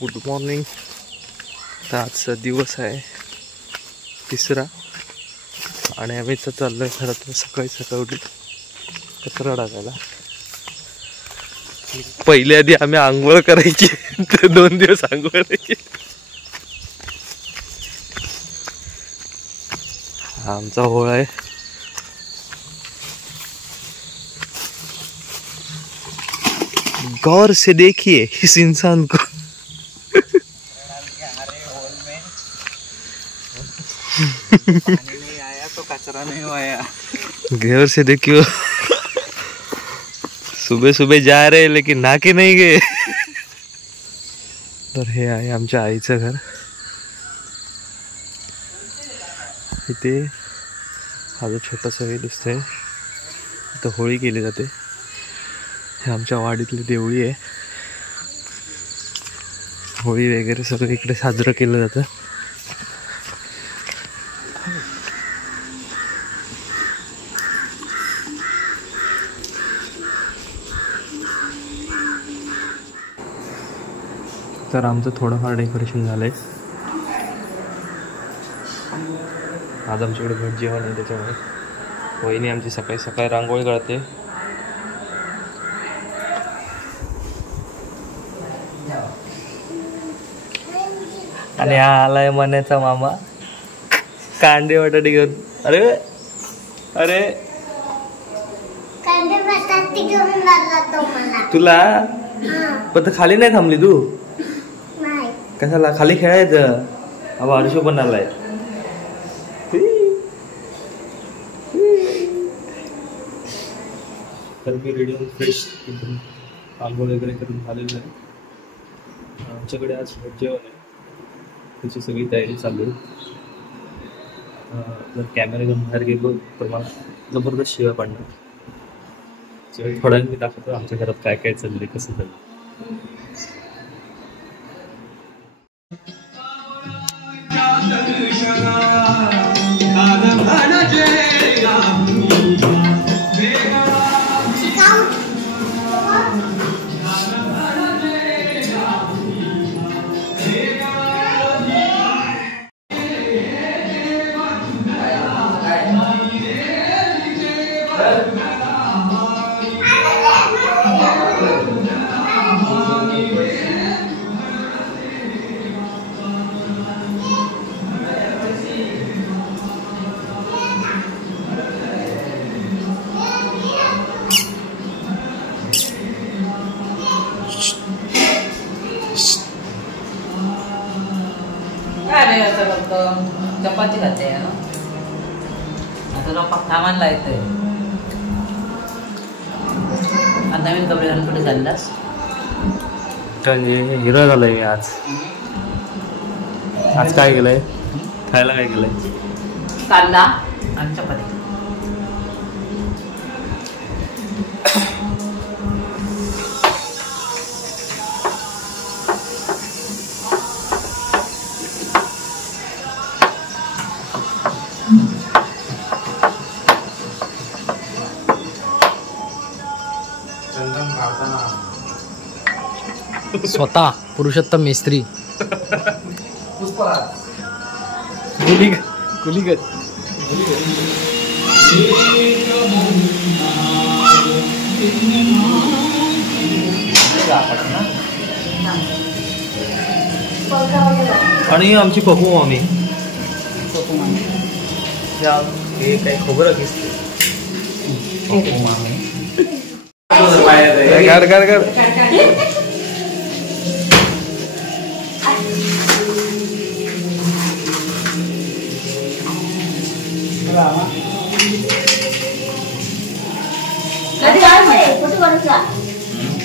Good morning. तर आजचा दिवस आहे तिसरा आणि आम्ही तर चाललोय खरं तर सकाळी सकाळी कचरा टाकायला. पहिले आधी आम्ही आंघोळ करायची तर 2 दिवस आंघोळ नाही. हा आमचा होळ आहे. गौर से देखिए इस इंसान को. नहीं आया तो कचरा नहीं आया. गौर से देखियो. सुबह सुबह जा रहे लेकिन नाके नहीं गए. तर हे आहे आमच्या आईचं घर. इथे हा जो छोटासा हे दिसतंय इथं होळी केली जाते. हे आमच्या वाडीतली देवळी आहे. होळी वगैरे सगळं इकडे साजरं केलं जातं. तर आमचं थोडंफार डेकोरेशन झालंय. आज आमच्याकडे भेट जेवण आहे त्याच्यामुळे वहिनी आमची सकाळी सकाळी रांगोळी काढते. आणि हा आलाय मण्याचा मामा कांदे बटाटे घेऊन. अरे अरे तुला पण खाली नाही थांबली तू. कशाला खाली खेळायचं. अबा हर्षू पण आलाय. तर मी रेडी होऊन फ्रेश एकदम आंघोळ वगैरे करून झालेलं आहे. आमच्याकडे आज जेवण आहे त्याची सगळी तयारी चालू आहे. जर कॅमेरा घेऊन बाहेर गेलो तर मला जबरदस्त शिवाय पडणार. थोड्या मी दाखवतो आमच्या घरात काय काय चाललंय कसं चाललं. चपाती खाते आता लोक सामानला येतंय. नवीन कपडे घालून कुठे चाललास. हिरो झालंय मी आज. आज काय केलंय खायला काय केलंय. कांदा आणि चपाती. स्वतः पुरुषोत्तम मिस्त्री. आणि आमची पप्पू मामी हे काही खबर दिसते. पप्पू मामी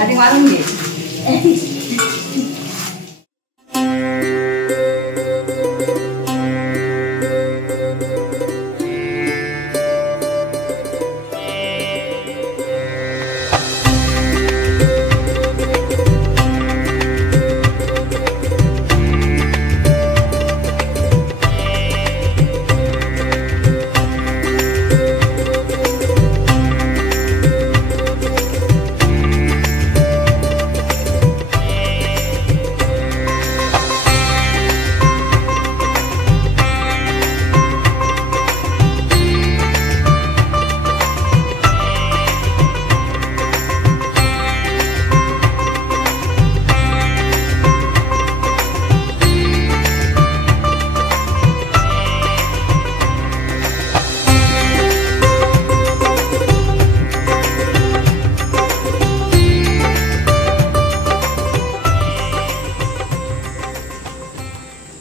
आधी मारून घे.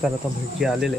तर आता भटजी आलेले.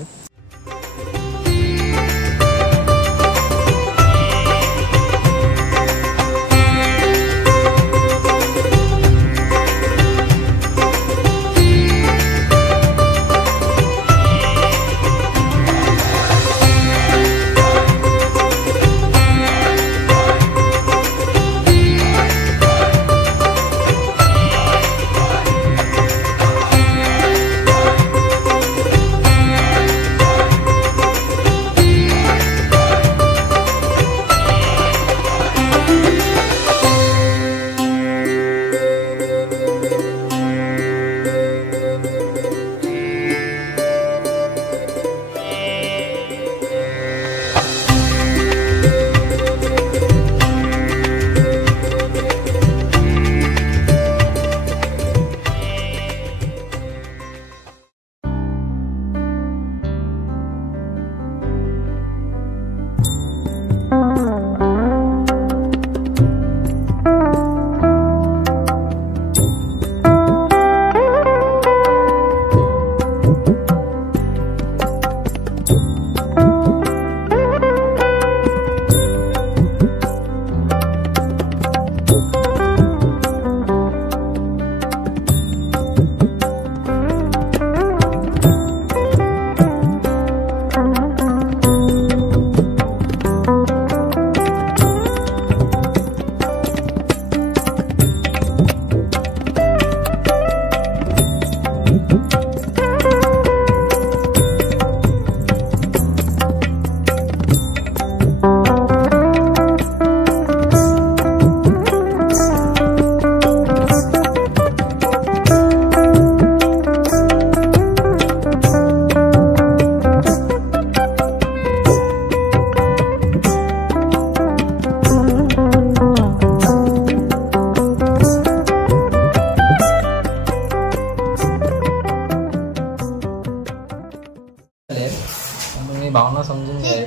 भावना समजून घ्याय.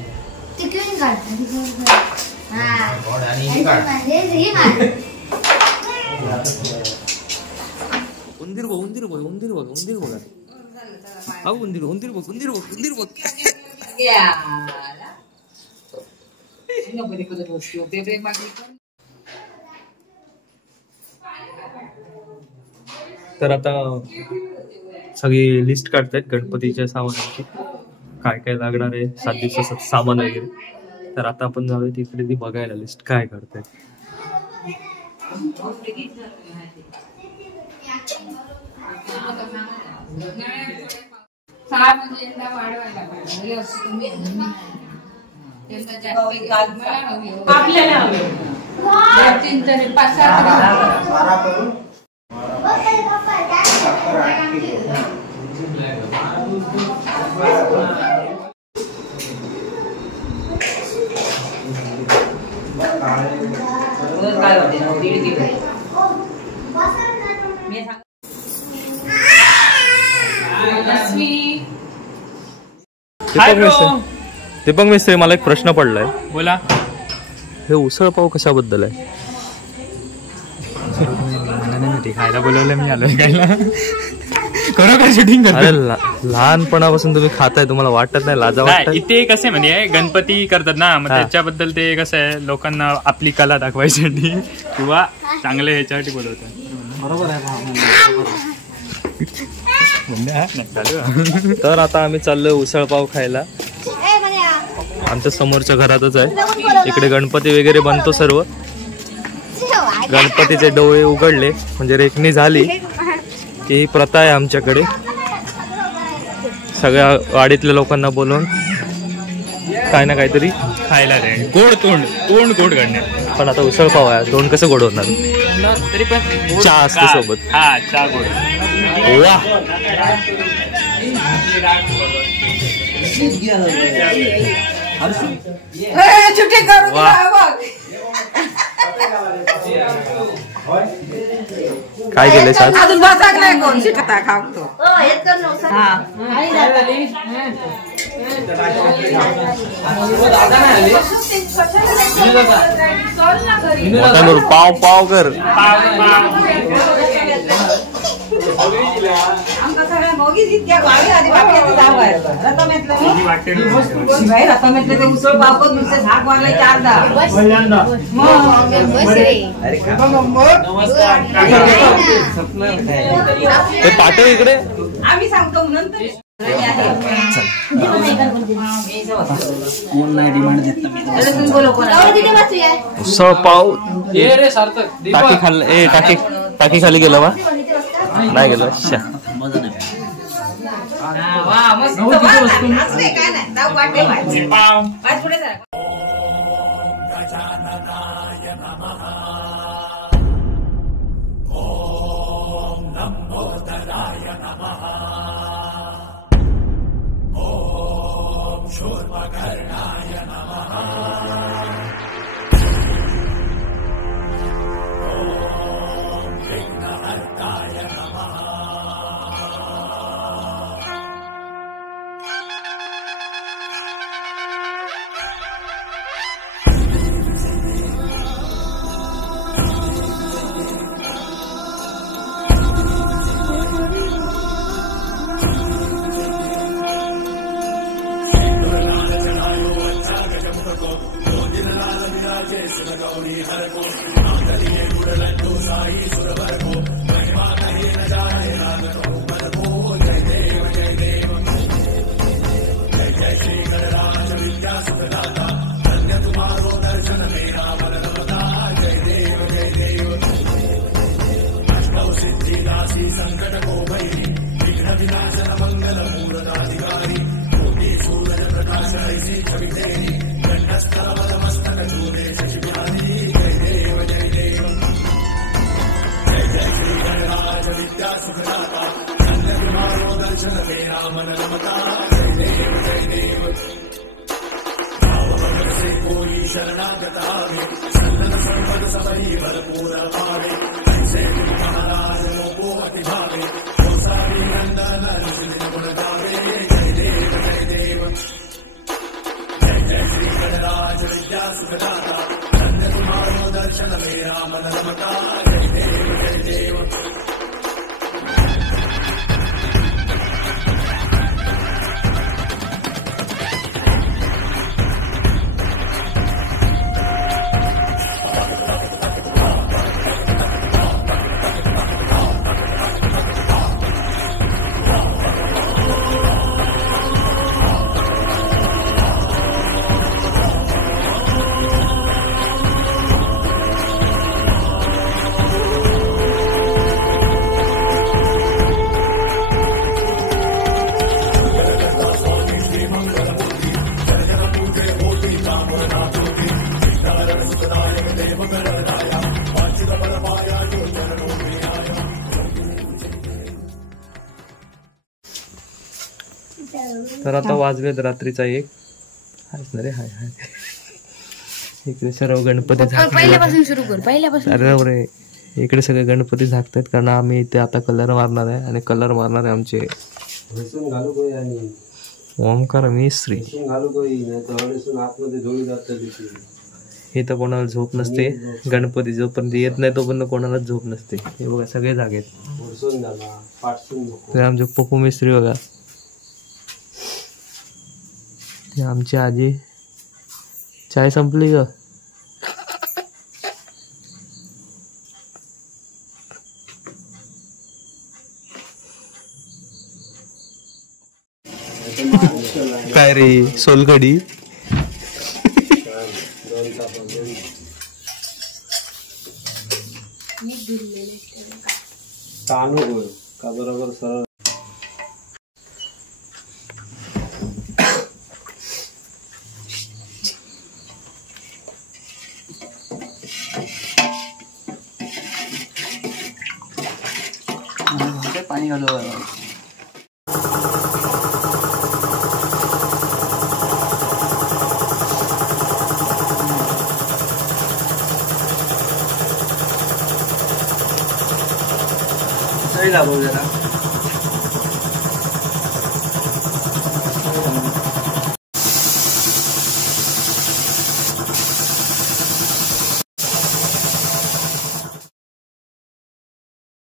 उंदीर बघ उंदीर बघ उंदीर बघ उंदीर बघा. अहो उंदीर उंदीर बघ उंदीर बघ उंदीर बघ. तर आता सगळी लिस्ट काढतायत गणपतीच्या सामानाची, काय काय लागणार आहे 7 दिवसाचं सामान वगैरे. तर आता आपण जाऊया तिकडे ती बघायला लिस्ट काय काढतायत. काय होते ना 1.5 किलो. दीपक मिस्त्री, मला एक प्रश्न पडलाय. बोला. हे उसळ पाव कशाबद्दल आहे? मला नाही माहिती, खायला बोलवलं मी आलोय खायला. खरोखर शूटिंग अरे लहानपणापासून तुम्ही खाताय, तुम्हाला वाटत नाही लाजा वाटत? इथे कसं म्हणजे गणपती करतात ना, मग त्याच्याबद्दल ते कसं आहे लोकांना आपली कला दाखवायसाठी किंवा चांगले ह्याच्यासाठी बोलवतात. बरोबर आहे. तर आता आम्ही चाललोय उसळ पाव खायला. आमच्या समोरच्या घरातच आहे. इकडे गणपती वगैरे बनतो सर्व. गणपतीचे डोळे उघडले म्हणजे रेखणी झाली की ही प्रथा आहे आमच्याकडे. सगळ्या वाडीतल्या लोकांना बोलवून काय ना काहीतरी खायला दे. गोड तोंड तोंड गोड करण्यात. पण आता उसळ पाव आहे, तोंड कसं गोड होणार? तरी पण चहा असते सोबत. हा चहा गोड. वा काय केलंय आज? पाव पाव कर. तुझी वाटेल शिवाय रतामेतलं ते उसळ पापड नुसते झाक मारले 4दा पाटे इकडे आम्ही सांगतो नंतर उसळ पाव टाकी खाल्लं टाकी खाली गेलं वा नाही गेलं तर आता वाजलेत रात्रीचा 1. हाय हाय हाय इकडे सर्व गणपती पहिल्यापासून सुरू कर पहिल्यापासून. अरे इकडे सगळे गणपती झाकतात कारण आम्ही इथे आता कलर मारणार आहे आणि कलर मारणार आहे आमचे ओमकार मिस्त्री. हे तर कोणाला झोप नसते गणपती जोपर्यंत येत नाही तोपर्यंत कोणालाच झोप नसते. हे बघा सगळे जागेत आमचे पप्पू मिस्त्री बघा. आमची आजी चाय संपली ग. काय रे सोलकडी का बरोबर सरळ पाणी घालू. जरा